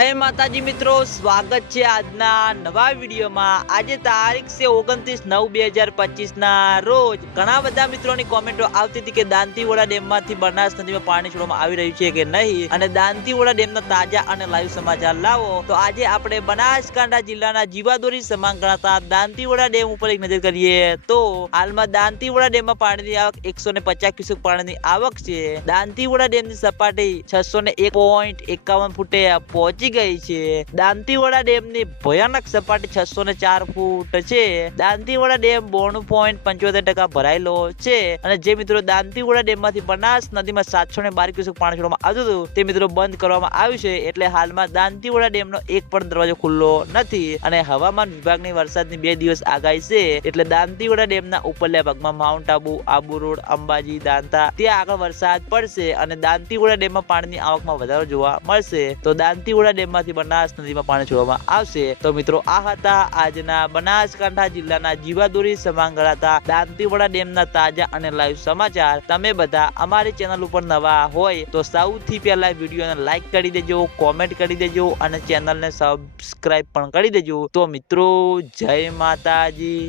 જય માતાજી મિત્રો, સ્વાગત છે આજના નવા વિડીયોમાં. આજે તારીખ છે ઓગણત્રીસ નવ બે હજાર પચીસ ના રોજ ઘણા બધા મિત્રોની કોમેન્ટો આવતી હતી કે દાંતીવાડા ડેમમાંથી બનાસ નદીમાં પાણી છોડવામાં આવી રહ્યું છે કે નહીં? અને દાંતીવોડા ડેમના તાજા અને લાઈવ સમાચાર લાવો. તો આજે આપણે બનાસકાંઠા જિલ્લાના જીવાદોરી સમાન ગણાતા દાંતીવોડા ડેમ ઉપર એક નજર કરીએ. તો હાલમાં દાંતીવોડા ડેમમાં પાણીની આવક એકસો ને પચાસ ક્યુસેક પાણીની આવક છે. દાંતીવોડા ડેમની સપાટી છસો ને એક પોઈન્ટ એકાવન ફૂટે પહોંચી ગઈ છે. દાંતીવાડા ડેમની ભયાનક સપાટી છસો ને ચાર ફૂટ છે. દાંતીવાડા ડેમ બોણું પોઈન્ટ પંચોતેર ટકા ભરાયેલો છે અને જે મિત્રો દાંતીવાડા ડેમમાંથી બનાસ નદીમાં સાતસો ને બાર ક્યુસેક પાણી છોડવામાં આવતું હતું, તે મિત્રો બંધ કરવામાં આવ્યું છે એટલે હાલમાં દાંતીવાડા ડેમનો એક પણ દરવાજો ખુલ્લો નથી અને હવામાન વિભાગની વરસાદની બે દિવસ આગાહી છે એટલે દાંતીવાડા ડેમના ઉપરલા ભાગમાં માઉન્ટ આબુ આબુ રોડ, અંબાજી, દાંતા, ત્યાં આગળ વરસાદ પડશે અને દાંતીવાડા ડેમમાં પાણીની આવકમાં વધારો જોવા મળશે. તો દાંતીવાડા ડેમમાંથી બનાસ નદીમાં પાણી છોડવામાં આવશે. તો મિત્રો, આ હતા આજના બનાસકાંઠા જિલ્લાના જીવાદોરી ગણાતા દાંતીવાડા ડેમના તાજા અને લાઈવ સમાચાર. તમે બધા અમારી ચેનલ ઉપર નવા હોય તો સૌથી પહેલા વિડીયોને લાઈક કરી દેજો કોમેન્ટ કરી દેજો અને ચેનલને સબસ્ક્રાઇબ પણ કરી દેજો. તો મિત્રો, જય માતાજી.